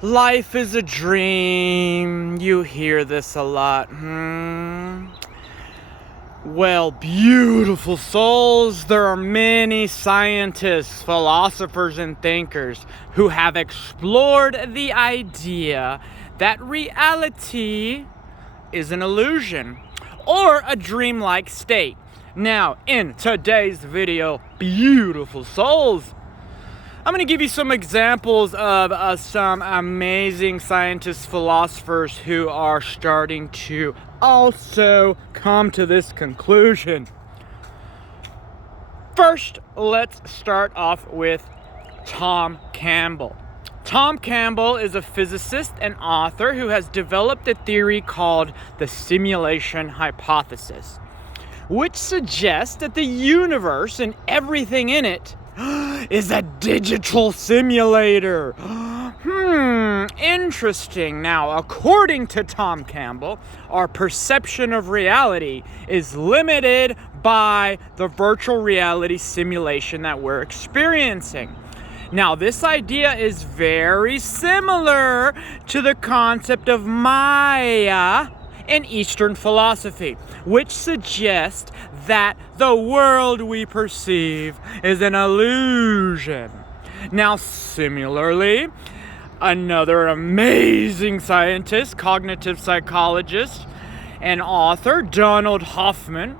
Life is a dream. You hear this a lot. Well, beautiful souls, there are many scientists, philosophers, and thinkers who have explored the idea that reality is an illusion or a dreamlike state. Now, in today's video, beautiful souls, I'm going to give you some examples of some amazing scientists, philosophers who are starting to also come to this conclusion. First, let's start off with Tom Campbell. Tom Campbell is a physicist and author who has developed a theory called the simulation hypothesis, which suggests that the universe and everything in it is a digital simulator. Interesting. Now, according to Tom Campbell, our perception of reality is limited by the virtual reality simulation that we're experiencing. Now, this idea is very similar to the concept of Maya in Eastern philosophy, which suggests that the world we perceive is an illusion. Now, similarly, another amazing scientist, cognitive psychologist, and author, Donald Hoffman,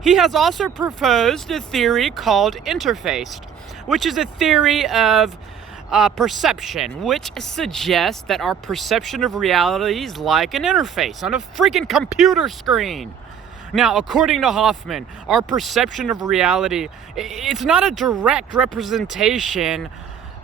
he has also proposed a theory called interface, which is a theory of perception, which suggests that our perception of reality is like an interface on a freaking computer screen. Now, according to Hoffman, our perception of reality, it's not a direct representation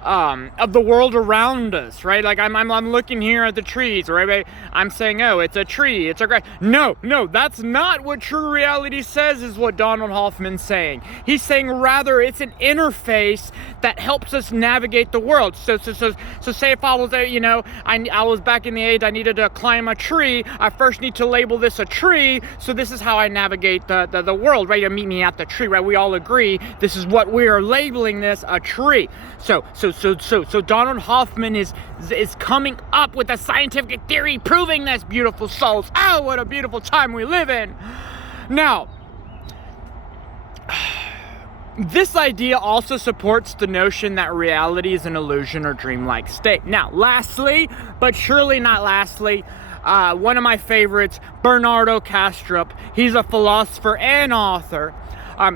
of the world around us, right? Like I'm looking here at the trees, right? I'm saying, oh, it's a tree, it's a grass. No, that's not what true reality says, is what Donald Hoffman's saying. He's saying rather it's an interface that helps us navigate the world. So say if I was, I was back in the age I needed to climb a tree, I first need to label this a tree, so this is how I navigate the world, right? You meet me at the tree, right? We all agree this is what we are labeling this, a tree. So Donald Hoffman is coming up with a scientific theory proving this, beautiful souls. Oh, what a beautiful time we live in. Now, this idea also supports the notion that reality is an illusion or dreamlike state. Now, lastly, but surely not lastly, one of my favorites, Bernardo Kastrup. He's a philosopher and author.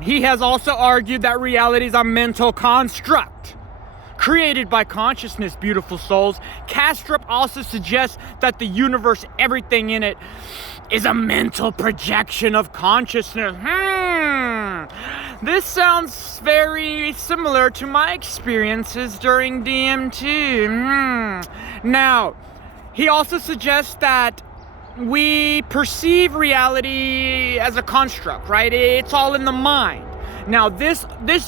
He has also argued that reality is a mental construct created by consciousness, beautiful souls. Kastrup also suggests that the universe, everything in it, is a mental projection of consciousness. This sounds very similar to my experiences during DMT. Now, he also suggests that we perceive reality as a construct, right? It's all in the mind. Now, this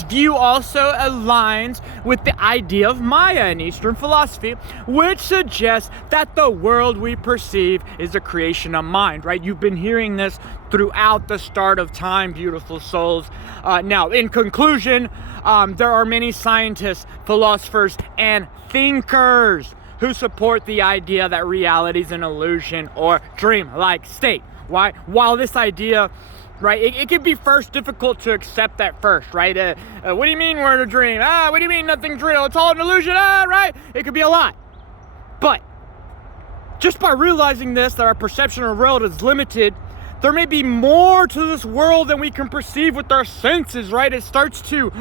view also aligns with the idea of Maya in Eastern philosophy, which suggests that the world we perceive is a creation of mind, right? You've been hearing this throughout the start of time, beautiful souls. Now, in conclusion, there are many scientists, philosophers, and thinkers who support the idea that reality is an illusion or dream-like state. Why? While this idea, right, it can be first difficult to accept that first, right? What do you mean we're in a dream? What do you mean nothing's real? It's all an illusion, right? It could be a lot. But just by realizing this, that our perception of the world is limited, there may be more to this world than we can perceive with our senses, right? It starts to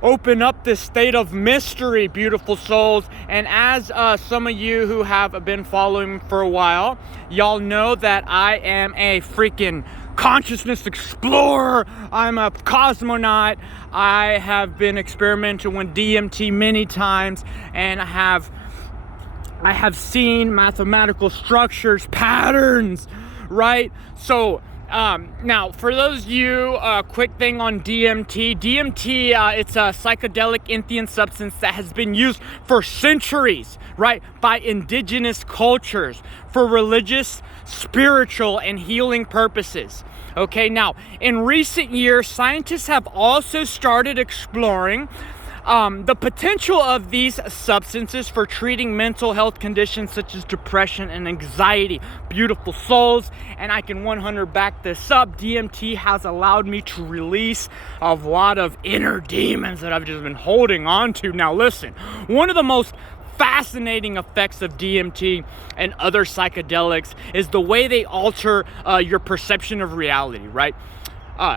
open up this state of mystery, beautiful souls. And as some of you who have been following for a while, y'all know that I am a freaking consciousness explorer. I'm a cosmonaut. I have been experimenting with DMT many times, and I have seen mathematical structures, patterns, right? So now, for those of you, quick thing on DMT. DMT, it's a psychedelic Indian substance that has been used for centuries, right, by indigenous cultures for religious, spiritual, and healing purposes. Okay, now, in recent years, scientists have also started exploring The potential of these substances for treating mental health conditions such as depression and anxiety. Beautiful souls, and I can 100 back this up. DMT has allowed me to release a lot of inner demons that I've just been holding on to. Now listen, one of the most fascinating effects of DMT and other psychedelics is the way they alter your perception of reality, right?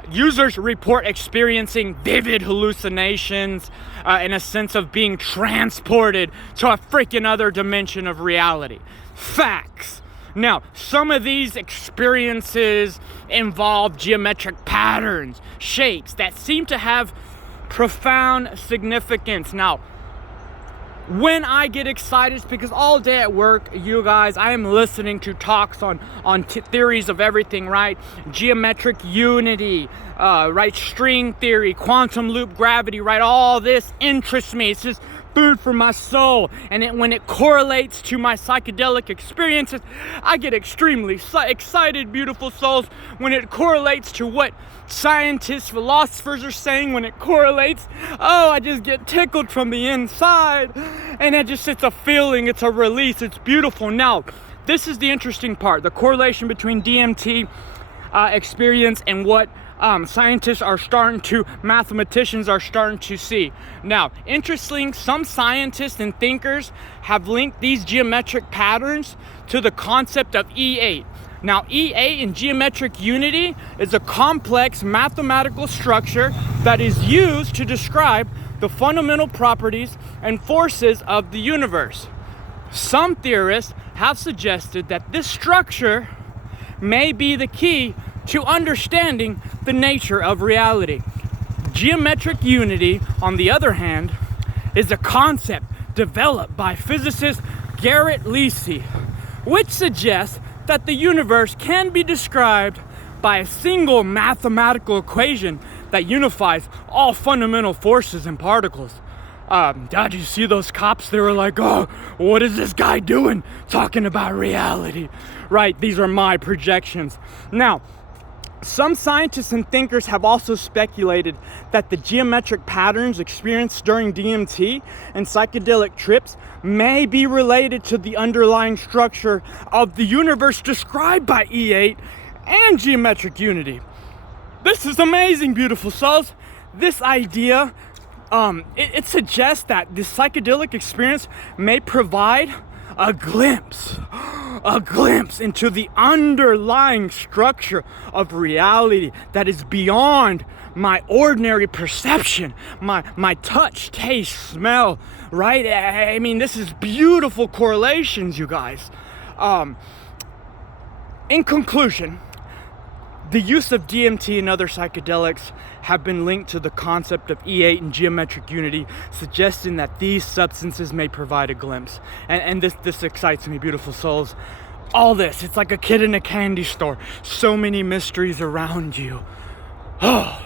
Users report experiencing vivid hallucinations and a sense of being transported to a freaking other dimension of reality. Facts. Now, some of these experiences involve geometric patterns, shapes that seem to have profound significance. Now, when I get excited, it's because all day at work, you guys, I am listening to talks on theories of everything, right? Geometric unity, right? String theory, quantum loop gravity, right? All this interests me. It's just food for my soul. And when it correlates to my psychedelic experiences, I get extremely excited, beautiful souls, when it correlates to what scientists, philosophers are saying, when it correlates. Oh, I just get tickled from the inside, and it's a feeling, it's a release, it's beautiful. Now, this is the interesting part, the correlation between DMT experience and what scientists are mathematicians are starting to see. Now, interesting, some scientists and thinkers have linked these geometric patterns to the concept of E8. Now, E8 in geometric unity is a complex mathematical structure that is used to describe the fundamental properties and forces of the universe. Some theorists have suggested that this structure may be the key to understanding the nature of reality. Geometric unity, on the other hand, is a concept developed by physicist Garrett Lisi, which suggests that the universe can be described by a single mathematical equation that unifies all fundamental forces and particles. Did you see those cops? They were like, oh, what is this guy doing talking about reality? Right, these are my projections. Now, some scientists and thinkers have also speculated that the geometric patterns experienced during DMT and psychedelic trips may be related to the underlying structure of the universe described by E8 and geometric unity. This is amazing, beautiful souls. This idea, it suggests that the psychedelic experience may provide a glimpse into the underlying structure of reality that is beyond my ordinary perception, my touch, taste, smell, right? I mean, this is beautiful correlations, you guys. In conclusion, the use of DMT and other psychedelics have been linked to the concept of E8 and geometric unity, suggesting that these substances may provide a glimpse. And this excites me, beautiful souls. All this, it's like a kid in a candy store. So many mysteries around you. Oh.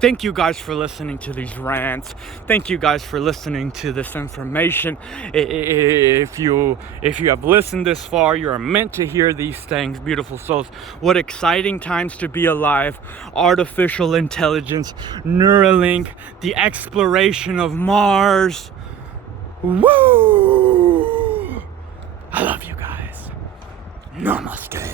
Thank you guys for listening to these rants. Thank you guys for listening to this information. If you have listened this far, you are meant to hear these things, beautiful souls. What exciting times to be alive. Artificial intelligence, Neuralink, the exploration of Mars. Woo! I love you guys. Namaste.